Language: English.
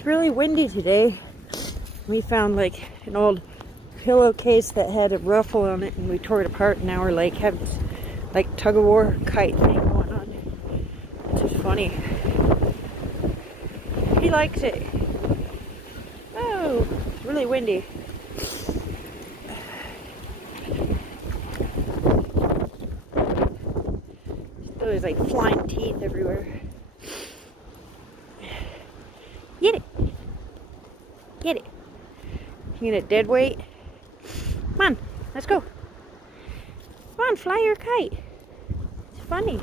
It's really windy today. We found like an old pillowcase that had a ruffle on it, and we tore it apart, and now we're like having this like tug-of-war kite thing going on. It's just funny. He likes it. Oh, it's really windy. There's like flying teeth everywhere. Get it! Get it! You get a dead weight? Come on, let's go. Come on, fly your kite. It's funny.